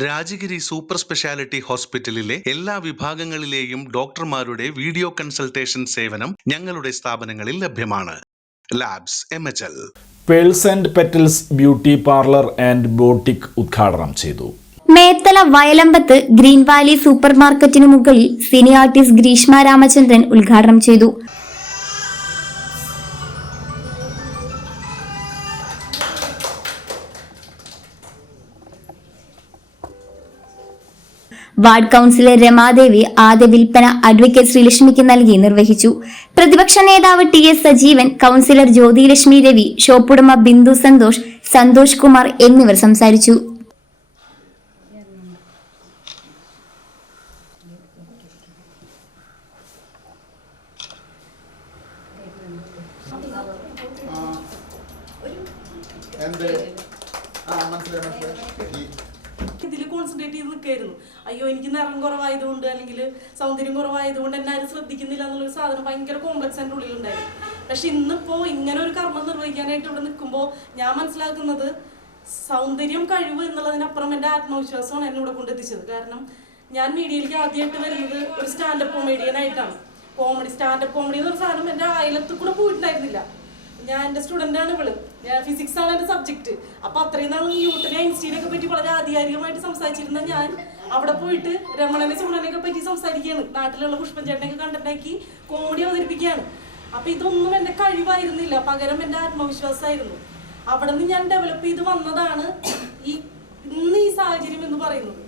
Rajagiri super speciality ഹോസ്പിറ്റലിലെ എല്ലാ വിഭാഗങ്ങളിലെയും ഡോക്ടർമാരുടെ വീഡിയോ കൺസൾട്ടേഷൻ സേവനം ഞങ്ങളുടെ സ്ഥാപനങ്ങളിൽ ലഭ്യമാണ്. Labs M H L. Pearls and petals beauty parlour and boutique ഉദ്ഘാടനം ചെയ്തു. Methala Vayalambath Green Valley super മാർക്കറ്റിനു മുകളിൽ സിനി ആർട്ടിസ്റ്റ് ഗ്രീഷ്മ രാമചന്ദ്രൻ ഉദ്ഘാടനം ചെയ്തു. വാർഡ് കൌൺസിലർ രമാദേവി ആദ്യ വിൽപ്പന അഡ്വക്കേറ്റ് ശ്രീലക്ഷ്മിക്ക് നൽകി നിർവഹിച്ചു. പ്രതിപക്ഷ നേതാവ് T S Sajeevan councillor Jyothilakshmi Ravi ഷോപ്പുടമ Bindu Santhosh Santhosh Kumar എന്നിവർ സംസാരിച്ചു. എന്ത്? ആ മനസ്സിലായി മനസ്സിലായി. കോൺസെൻട്രേറ്റ് ചെയ്ത് നിൽക്കായിരുന്നു. അയ്യോ എനിക്ക് നിറം കുറവായതുകൊണ്ട് അല്ലെങ്കിൽ സൗന്ദര്യം കുറവായതുകൊണ്ട് എന്നെ ആരും ശ്രദ്ധിക്കുന്നില്ല എന്നുള്ളൊരു സാധനം ഭയങ്കര കോംപ്ലക്സ് എന്റെ ഉള്ളിലുണ്ടായിരുന്നു. പക്ഷെ ഇന്നിപ്പോ ഇങ്ങനെ ഒരു കർമ്മം നിർവഹിക്കാനായിട്ട് ഇവിടെ നിൽക്കുമ്പോൾ ഞാൻ മനസ്സിലാക്കുന്നത് സൗന്ദര്യം കഴിവ് എന്നുള്ളതിനപ്പുറം എന്റെ ആത്മവിശ്വാസമാണ് എന്നെ ഇവിടെ കൊണ്ടെത്തിച്ചത്. കാരണം ഞാൻ മീഡിയയിലേക്ക് ആദ്യമായിട്ട് വരുന്നത് ഒരു സ്റ്റാൻഡപ്പ് കോമഡിയൻ ആയിട്ടാണ്. കോമഡി സ്റ്റാൻഡപ്പ് കോമഡി എന്നൊരു സാധനം എന്റെ അയലത്ത് കൂടെ പോയിട്ടുണ്ടായിരുന്നില്ല. ഞാൻ എന്റെ സ്റ്റുഡന്റ് ആണ് ഇവൾ. ഞാൻ ഫിസിക്സ് ആണ് എന്റെ സബ്ജക്റ്റ് അപ്പൊ അത്രയും നാൾ ന്യൂട്ടനെ ഐൻസ്റ്റീനൊക്കെ പറ്റി വളരെ ആധികാരികമായിട്ട് സംസാരിച്ചിരുന്ന ഞാൻ അവിടെ പോയിട്ട് രമണനെ സുഗണനെയൊക്കെ പറ്റി സംസാരിക്കുകയാണ്. നാട്ടിലുള്ള പുഷ്പൻ ചേട്ടനെയൊക്കെ കണ്ടിട്ടാക്കി കോമഡി അവതരിപ്പിക്കുകയാണ്. അപ്പൊ ഇതൊന്നും എന്റെ കഴിവായിരുന്നില്ല. പകരം എന്റെ ആത്മവിശ്വാസമായിരുന്നു. അവിടെ നിന്ന് ഞാൻ ഡെവലപ്പ് ചെയ്ത് വന്നതാണ് ഈ ഇന്ന് ഈ സാഹചര്യം എന്ന് പറയുന്നത്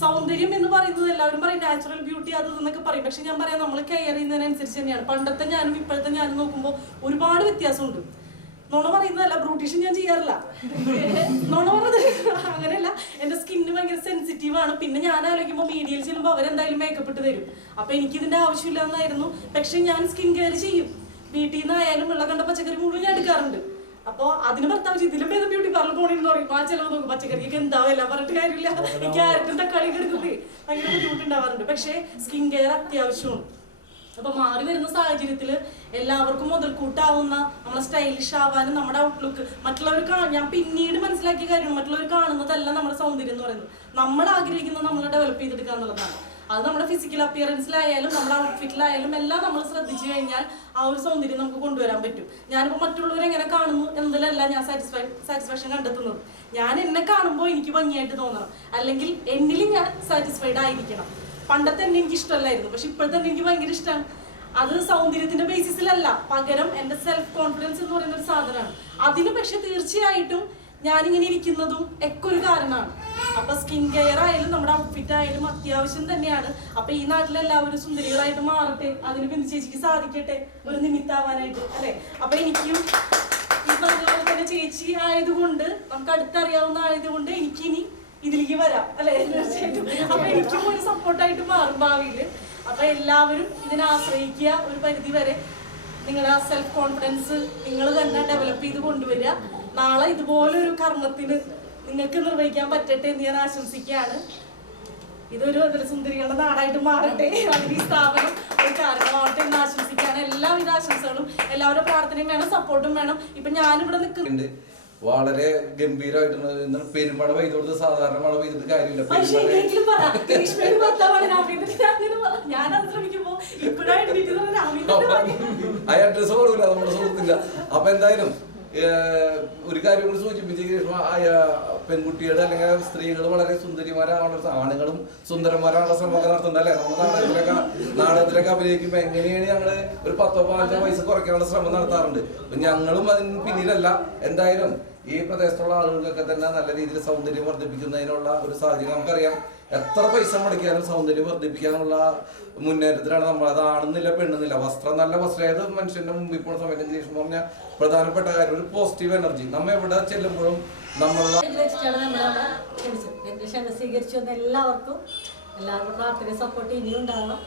സൗന്ദര്യം എന്ന് പറയുന്നത് എല്ലാവരും പറയും നാച്ചുറൽ ബ്യൂട്ടി അത് എന്നൊക്കെ പറയും. പക്ഷെ ഞാൻ പറയാം നമ്മൾ കെയർ ചെയ്യുന്നതിനനുസരിച്ച് തന്നെയാണ്. പണ്ടത്തെ ഞാനും ഇപ്പോഴത്തെ ഞാനും നോക്കുമ്പോൾ ഒരുപാട് വ്യത്യാസമുണ്ട്. നുണ പറയുന്നതല്ല ബ്രൂട്ടീഷൻ ഞാൻ ചെയ്യാറില്ല. നുണ പറഞ്ഞത് അങ്ങനെയല്ല. എന്റെ സ്കിന്ന് ഭയങ്കര സെൻസിറ്റീവ് ആണ്. പിന്നെ ഞാൻ ആലോചിക്കുമ്പോൾ മീഡിയയിൽ ചെല്ലുമ്പോൾ അവരെന്തായാലും മേക്കപ്പ് ഇട്ട് തരും. അപ്പൊ എനിക്കിതിന്റെ ആവശ്യമില്ല എന്നായിരുന്നു പക്ഷെ ഞാൻ സ്കിൻ കെയർ ചെയ്യും. വീട്ടിൽ നിന്നായാലും വെള്ളം കണ്ട പച്ചക്കറി മുഴുവൻ ഞാൻ എടുക്കാറുണ്ട്. അപ്പൊ അതിന് ഭർത്താവ് ഇതിലും ഭേദം ബ്യൂട്ടി പാർലർ പോണെന്ന് പറയും. ആ ചെലവ് നോക്കും പച്ചക്കറിക്ക് എന്താവില്ല എല്ലാം പറഞ്ഞിട്ട് കാര്യമില്ല. ഈ ക്യാരറ്റും തക്കാളി എടുക്കുന്നത് ഭയങ്കര ബുദ്ധിമുട്ടുണ്ടാവാറുണ്ട്. പക്ഷേ സ്കിൻ കെയർ അത്യാവശ്യമാണ്. അപ്പൊ മാറി വരുന്ന സാഹചര്യത്തിൽ എല്ലാവർക്കും മുതൽക്കൂട്ടാവുന്ന നമ്മളെ സ്റ്റൈലിഷ് ആവാനും നമ്മുടെ ഔട്ട്ലുക്ക് മറ്റുള്ളവർ കാണും ഞാൻ പിന്നീട് മനസ്സിലാക്കിയ കാര്യമാണ്. മറ്റുള്ളവർ കാണുന്നതല്ല നമ്മുടെ സൗന്ദര്യം എന്ന് പറയുന്നത്. നമ്മൾ ആഗ്രഹിക്കുന്നത് നമ്മൾ ഡെവലപ്പ് ചെയ്തെടുക്കുക എന്നുള്ളതാണ്. അത് നമ്മുടെ ഫിസിക്കൽ അപ്പിയറൻസിലായാലും നമ്മുടെ ഔട്ട്ഫിറ്റിലായാലും എല്ലാം നമ്മൾ ശ്രദ്ധിച്ചു കഴിഞ്ഞാൽ ആ ഒരു സൗന്ദര്യം നമുക്ക് കൊണ്ടുവരാൻ പറ്റും. ഞാനിപ്പോൾ മറ്റുള്ളവർ എങ്ങനെ കാണുന്നു എന്നതിലല്ല ഞാൻ സാറ്റിസ്ഫൈ സാറ്റിസ്ഫാക്ഷൻ കണ്ടെത്തുന്നത്. ഞാൻ എന്നെ കാണുമ്പോൾ എനിക്ക് ഭംഗിയായിട്ട് തോന്നണം. അല്ലെങ്കിൽ എന്നിൽ ഞാൻ സാറ്റിസ്ഫൈഡ് ആയിരിക്കണം. പണ്ടത്തെ എന്നെ എനിക്ക് ഇഷ്ടമല്ലായിരുന്നു. പക്ഷെ ഇപ്പോഴത്തെ എനിക്ക് ഭയങ്കര ഇഷ്ടമാണ് അത് സൗന്ദര്യത്തിന്റെ ബേസിസിലല്ല പകരം എന്റെ സെൽഫ് കോൺഫിഡൻസ് എന്ന് പറയുന്ന ഒരു സാധനമാണ്. അതിന് പക്ഷെ തീർച്ചയായിട്ടും ഞാനിങ്ങനെ ഇരിക്കുന്നതും ഒക്കെ ഒരു കാരണമാണ്. അപ്പൊ സ്കിൻ കെയർ ആയാലും നമ്മുടെ ഔട്ട്ഫിറ്റ് ആയാലും അത്യാവശ്യം തന്നെയാണ്. അപ്പൊ ഈ നാട്ടിലെ എല്ലാവരും സുന്ദരികളായിട്ട് മാറട്ടെ അതിന് ബിന്ദു ചേച്ചിക്ക് സാധിക്കട്ടെ ഒരു നിമിത്താവാനായിട്ട് അല്ലെ? അപ്പൊ എനിക്കും ഈ പറഞ്ഞ തന്നെ ചേച്ചി ആയതുകൊണ്ട് നമുക്ക് അടുത്തറിയാവുന്ന ആയതുകൊണ്ട് എനിക്കിനി ഇതിലേക്ക് വരാം അല്ലെ? തീർച്ചയായിട്ടും. അപ്പൊ എനിക്കും ഒരു സപ്പോർട്ടായിട്ട് മാറും ഭാവിയിൽ അപ്പൊ എല്ലാവരും ഇതിനെ ആശ്രയിക്കുക ഒരു പരിധി വരെ നിങ്ങളുടെ സെൽഫ് കോൺഫിഡൻസ് നിങ്ങൾ തന്നെ ഡെവലപ്പ് ചെയ്ത് കൊണ്ടുവരിക. നാളെ ഇതുപോലൊരു കർമ്മത്തിന് നിങ്ങൾക്ക് നിർവഹിക്കാൻ പറ്റട്ടെ എന്ന് ഞാൻ ആശംസിക്കുകയാണ്. ഇതൊരു സുന്ദരികളുടെ നാടായിട്ട് മാറട്ടെ. അതിന് ഈ സ്ഥാപനം ഒരു കാരണമാവട്ടെ എന്ന് ആശംസിക്കുകയാണ്. എല്ലാവിധ ആശംസകളും എല്ലാവരുടെ പ്രാർത്ഥനയും വേണം സപ്പോർട്ടും വേണം. ഇപ്പൊ ഞാനിവിടെ നിൽക്കുന്നുണ്ട് വളരെ ഗംഭീരമായിട്ടുള്ള എന്താണ് പെരുമഴ പെയ്തോട് സാധാരണ മഴ പെയ്തിട്ട് കാര്യമില്ല. ആ അഡ്രസ് കൊടുക്കില്ല നമ്മുടെ സുഹൃത്തില്ല. അപ്പൊ എന്തായാലും ഒരു കാര്യം കൂടി സൂചിപ്പിച്ച പെൺകുട്ടികളുടെ അല്ലെങ്കിൽ സ്ത്രീകൾ വളരെ സുന്ദരിമാരാണുള്ള ആണുങ്ങളും സുന്ദരന്മാരാണുള്ള ശ്രമമൊക്കെ നടത്തുന്നുണ്ട് അല്ലെ? നമ്മുടെ നാടകത്തിലൊക്കെ നാടകത്തിലൊക്കെ അഭിനയിക്കുമ്പോൾ എങ്ങനെയാണ് ഞങ്ങൾ ഒരു പത്തോ പതിനഞ്ചോ വയസ്സ് കുറയ്ക്കാനുള്ള ശ്രമം നടത്താറുണ്ട്? ഞങ്ങളും അതിന് പിന്നിലല്ല. എന്തായാലും ഈ പ്രദേശത്തുള്ള ആളുകൾക്കൊക്കെ തന്നെ നല്ല രീതിയിൽ സൗന്ദര്യം വർദ്ധിപ്പിക്കുന്നതിനുള്ള ഒരു സാഹചര്യം നമുക്കറിയാം. എത്ര പൈസ മുടക്കിയാലും സൗന്ദര്യം വർദ്ധിപ്പിക്കാനുള്ള മുന്നേറ്റത്തിലാണ് നമ്മൾ അത് ആണെന്നില്ല പെണ്ണുന്നില്ല. വസ്ത്രം നല്ല വസ്ത്രം. ഏത് മനുഷ്യന്റെ മുമ്പിൽ പോകുന്ന സമയത്ത് ശേഷം പറഞ്ഞ പ്രധാനപ്പെട്ട കാര്യം ഒരു പോസിറ്റീവ് എനർജി നമ്മ എവിടെ ചെല്ലുമ്പോഴും നമ്മളുടെ സ്വീകരിച്ചു എല്ലാവർക്കും എല്ലാവരും പ്രാർത്ഥന സപ്പോർട്ട് ഇനിയും ഉണ്ടാകണം